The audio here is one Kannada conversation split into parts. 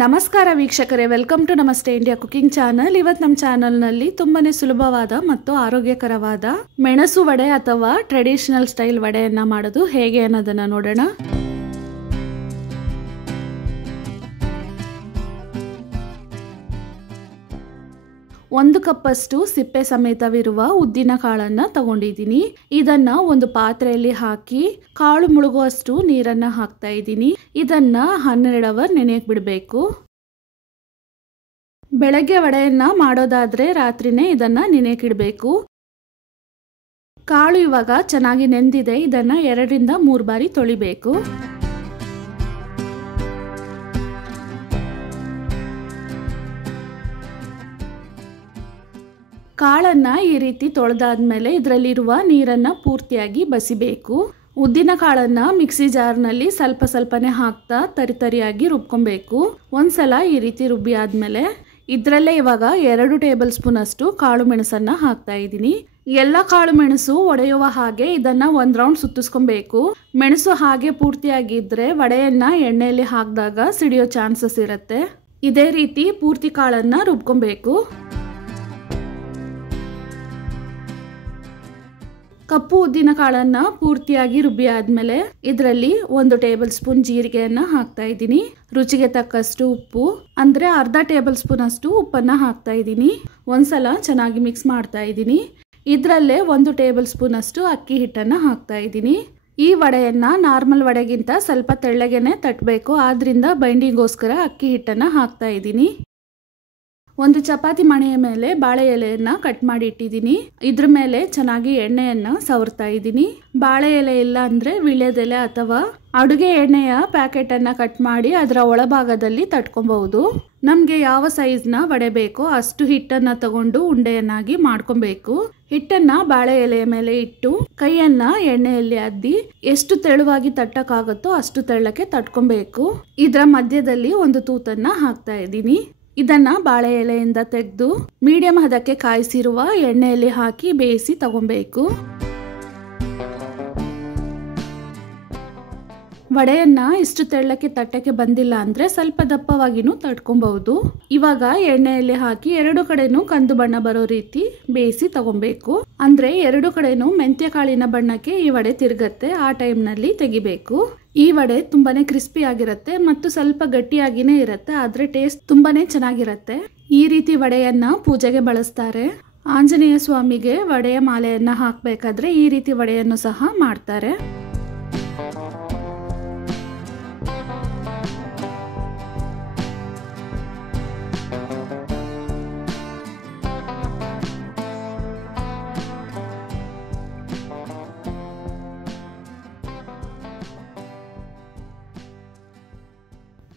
ನಮಸ್ಕಾರ ವೀಕ್ಷಕರೇ, ವೆಲ್ಕಮ್ ಟು ನಮಸ್ತೆ ಇಂಡಿಯಾ ಕುಕಿಂಗ್ ಚಾನಲ್. ಇವತ್ತು ನಮ್ಮ ಚಾನಲ್ನಲ್ಲಿ ತುಂಬಾನೇ ಸುಲಭವಾದ ಮತ್ತು ಆರೋಗ್ಯಕರವಾದ ಮೆಣಸು ವಡೆ ಅಥವಾ ಟ್ರೆಡಿಷನಲ್ ಸ್ಟೈಲ್ ವಡೆಯನ್ನ ಮಾಡೋದು ಹೇಗೆ ಅನ್ನೋದನ್ನ ನೋಡೋಣ. ಒಂದು ಕಪ್ಪಷ್ಟು ಸಿಪ್ಪೆ ಸಮೇತವಿರುವ ಉದ್ದಿನ ಕಾಳನ್ನ ತಗೊಂಡಿದ್ದೀನಿ. ಇದನ್ನ ಒಂದು ಪಾತ್ರೆಯಲ್ಲಿ ಹಾಕಿ ಕಾಳು ಮುಳುಗುವಷ್ಟು ನೀರನ್ನ ಹಾಕ್ತಾ ಇದ್ದೀನಿ. ಇದನ್ನ 12 ಅವರ್ ನೆನೆಯಕ್ಕೆ ಬಿಡಬೇಕು. ಬೆಳಗ್ಗೆ ವಡೆಯನ್ನ ಮಾಡೋದಾದ್ರೆ ರಾತ್ರಿನೇ ಇದನ್ನ ನೆನೆಯಕ್ಕಿಡಬೇಕು. ಕಾಳು ಇವಾಗ ಚೆನ್ನಾಗಿ ನೆಂದಿದೆ. ಇದನ್ನ 2 ರಿಂದ 3 ಬಾರಿ ತೊಳಿಬೇಕು. ಕಾಳನ್ನ ಈ ರೀತಿ ತೊಳೆದಾದ್ಮೇಲೆ ಇದರಲ್ಲಿರುವ ನೀರನ್ನ ಪೂರ್ತಿಯಾಗಿ ಬಸಿಬೇಕು. ಉದ್ದಿನ ಕಾಳನ್ನ ಮಿಕ್ಸಿ ಜಾರ್ನಲ್ಲಿ ಸ್ವಲ್ಪ ಸ್ವಲ್ಪನೇ ಹಾಕ್ತಾ ತರಿಯಾಗಿ ರುಬ್ಕೊಬೇಕು. ಒಂದ್ಸಲ ಈ ರೀತಿ ರುಬ್ಬಿ ಆದ್ಮೇಲೆ ಇದರಲ್ಲೇ ಇವಾಗ 2 ಟೇಬಲ್ ಸ್ಪೂನ್ ಅಷ್ಟು ಕಾಳು ಮೆಣಸನ್ನ ಹಾಕ್ತಾ ಇದ್ದೀನಿ. ಎಲ್ಲ ಕಾಳು ಮೆಣಸು ಒಡೆಯುವ ಹಾಗೆ ಇದನ್ನ 1 ರೌಂಡ್ ಸುತ್ತಿಸ್ಕೊಬೇಕು. ಮೆಣಸು ಹಾಗೆ ಪೂರ್ತಿಯಾಗಿದ್ರೆ ವಡೆಯನ್ನ ಎಣ್ಣೆಯಲ್ಲಿ ಹಾಕಿದಾಗ ಸಿಡಿಯೋ ಚಾನ್ಸಸ್ ಇರುತ್ತೆ. ಇದೇ ರೀತಿ ಪೂರ್ತಿ ಕಾಳನ್ನ ರುಬ್ಕೊಬೇಕು. ಕಪ್ಪು ಉದ್ದಿನ ಕಾಳನ್ನ ಪೂರ್ತಿಯಾಗಿ ರುಬ್ಬಿ ಆದ್ಮೇಲೆ ಇದರಲ್ಲಿ 1 ಟೇಬಲ್ ಸ್ಪೂನ್ ಜೀರಿಗೆಯನ್ನ ಹಾಕ್ತಾ ಇದ್ದೀನಿ. ರುಚಿಗೆ ತಕ್ಕಷ್ಟು ಉಪ್ಪು, ಅಂದ್ರೆ ಅರ್ಧ ಟೇಬಲ್ ಸ್ಪೂನ್ ಅಷ್ಟು ಉಪ್ಪನ್ನ ಹಾಕ್ತಾ ಇದ್ದೀನಿ. ಒಂದ್ಸಲ ಚೆನ್ನಾಗಿ ಮಿಕ್ಸ್ ಮಾಡ್ತಾ ಇದ್ದೀನಿ. ಇದರಲ್ಲೇ 1 ಟೇಬಲ್ ಸ್ಪೂನ್ ಅಷ್ಟು ಅಕ್ಕಿ ಹಿಟ್ಟನ್ನ ಹಾಕ್ತಾ ಇದ್ದೀನಿ. ಈ ವಡೆಯನ್ನ ನಾರ್ಮಲ್ ವಡೆಗಿಂತ ಸ್ವಲ್ಪ ತೆಳ್ಳಗೆನೆ ತಟ್ಟಬೇಕು. ಆದ್ರಿಂದ ಬೈಂಡಿಂಗ್ಗೋಸ್ಕರ ಅಕ್ಕಿ ಹಿಟ್ಟನ್ನ ಹಾಕ್ತಾ ಇದ್ದೀನಿ. ಒಂದು ಚಪಾತಿ ಮಣೆಯ ಮೇಲೆ ಬಾಳೆ ಎಲೆಯನ್ನ ಕಟ್ ಮಾಡಿ ಇಟ್ಟಿದ್ದೀನಿ. ಇದ್ರ ಮೇಲೆ ಚೆನ್ನಾಗಿ ಎಣ್ಣೆಯನ್ನ ಸವರ್ತಾ ಇದ್ದೀನಿ. ಬಾಳೆ ಎಲೆ ಇಲ್ಲ ಅಂದ್ರೆ ವೀಳ್ಯದೆಲೆ ಅಥವಾ ಅಡುಗೆ ಎಣ್ಣೆಯ ಪ್ಯಾಕೆಟ್ ಅನ್ನ ಕಟ್ ಮಾಡಿ ಅದರ ಒಳಭಾಗದಲ್ಲಿ ತಟ್ಕೊಬಹುದು. ನಮ್ಗೆ ಯಾವ ಸೈಜ್ ನ ವಡೆ ಬೇಕೋ ಅಷ್ಟು ಹಿಟ್ಟನ್ನ ತಗೊಂಡು ಉಂಡೆಯನ್ನಾಗಿ ಮಾಡ್ಕೊಬೇಕು. ಹಿಟ್ಟನ್ನ ಬಾಳೆ ಎಲೆಯ ಮೇಲೆ ಇಟ್ಟು ಕೈಯನ್ನ ಎಣ್ಣೆಯಲ್ಲಿ ಅದ್ದಿ ಎಷ್ಟು ತೆಳುವಾಗಿ ತಟ್ಟಕ್ಕಾಗುತ್ತೋ ಅಷ್ಟು ತೆಳ್ಳಕ್ಕೆ ತಟ್ಕೊಬೇಕು. ಇದರ ಮಧ್ಯದಲ್ಲಿ ಒಂದು ತೂತನ್ನ ಹಾಕ್ತಾ ಇದ್ದೀನಿ. ಇದನ್ನ ಬಾಳೆ ಎಲೆಯಿಂದ ತೆಗೆದು ಮೀಡಿಯಂ ಹದಕ್ಕೆ ಕಾಯಿಸಿರುವ ಎಣ್ಣೆಯಲ್ಲಿ ಹಾಕಿ ಬೇಯಿಸಿ ತಗೊಬೇಕು. ವಡೆಯನ್ನ ಇಷ್ಟು ತೆಳ್ಳಕ್ಕೆ ತಟ್ಟಕ್ಕೆ ಬಂದಿಲ್ಲ ಅಂದ್ರೆ ಸ್ವಲ್ಪ ದಪ್ಪವಾಗಿನೂ ತಟ್ಕೊಬಹುದು. ಇವಾಗ ಎಣ್ಣೆಯಲ್ಲಿ ಹಾಕಿ 2 ಕಡೆನೂ ಕಂದು ಬಣ್ಣ ಬರೋ ರೀತಿ ಬೇಯಿಸಿ ತಗೊಬೇಕು. ಅಂದ್ರೆ 2 ಕಡೆನೂ ಮೆಂತ್ಯ ಕಾಳಿನ ಬಣ್ಣಕ್ಕೆ ಈ ವಡೆ ತಿರುಗತ್ತೆ. ಆ ಟೈಮ್ ನಲ್ಲಿ ತೆಗಿಬೇಕು. ಈ ವಡೆ ತುಂಬಾನೇ ಕ್ರಿಸ್ಪಿ ಆಗಿರುತ್ತೆ ಮತ್ತು ಸ್ವಲ್ಪ ಗಟ್ಟಿಯಾಗಿನೇ ಇರುತ್ತೆ. ಆದ್ರೆ ಟೇಸ್ಟ್ ತುಂಬಾನೇ ಚೆನ್ನಾಗಿರುತ್ತೆ. ಈ ರೀತಿ ವಡೆಯನ್ನ ಪೂಜೆಗೆ ಬಳಸ್ತಾರೆ. ಆಂಜನೇಯ ಸ್ವಾಮಿಗೆ ವಡೆಯ ಮಾಲೆಯನ್ನ ಹಾಕ್ಬೇಕಾದ್ರೆ ಈ ರೀತಿ ವಡೆಯನ್ನು ಸಹ ಮಾಡ್ತಾರೆ.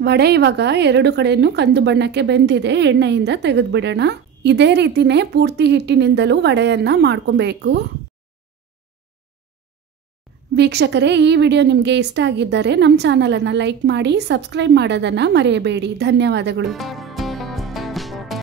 ವಡೆ ಇವಾಗ 2 ಕಡೆನೂ ಕಂದು ಬಣ್ಣಕ್ಕೆ ಬೆಂದಿದೆ. ಎಣ್ಣೆಯಿಂದ ತೆಗೆದು ಬಿಡೋಣ. ಇದೇ ರೀತಿನೇ ಪೂರ್ತಿ ಹಿಟ್ಟಿನಿಂದಲೂ ವಡೆಯನ್ನ ಮಾಡ್ಕೊಬೇಕು. ವೀಕ್ಷಕರೇ, ಈ ವಿಡಿಯೋ ನಿಮಗೆ ಇಷ್ಟ ಆಗಿದ್ದರೆ ನಮ್ಮ ಚಾನಲನ್ನು ಲೈಕ್ ಮಾಡಿ, ಸಬ್ಸ್ಕ್ರೈಬ್ ಮಾಡೋದನ್ನ ಮರೆಯಬೇಡಿ. ಧನ್ಯವಾದಗಳು.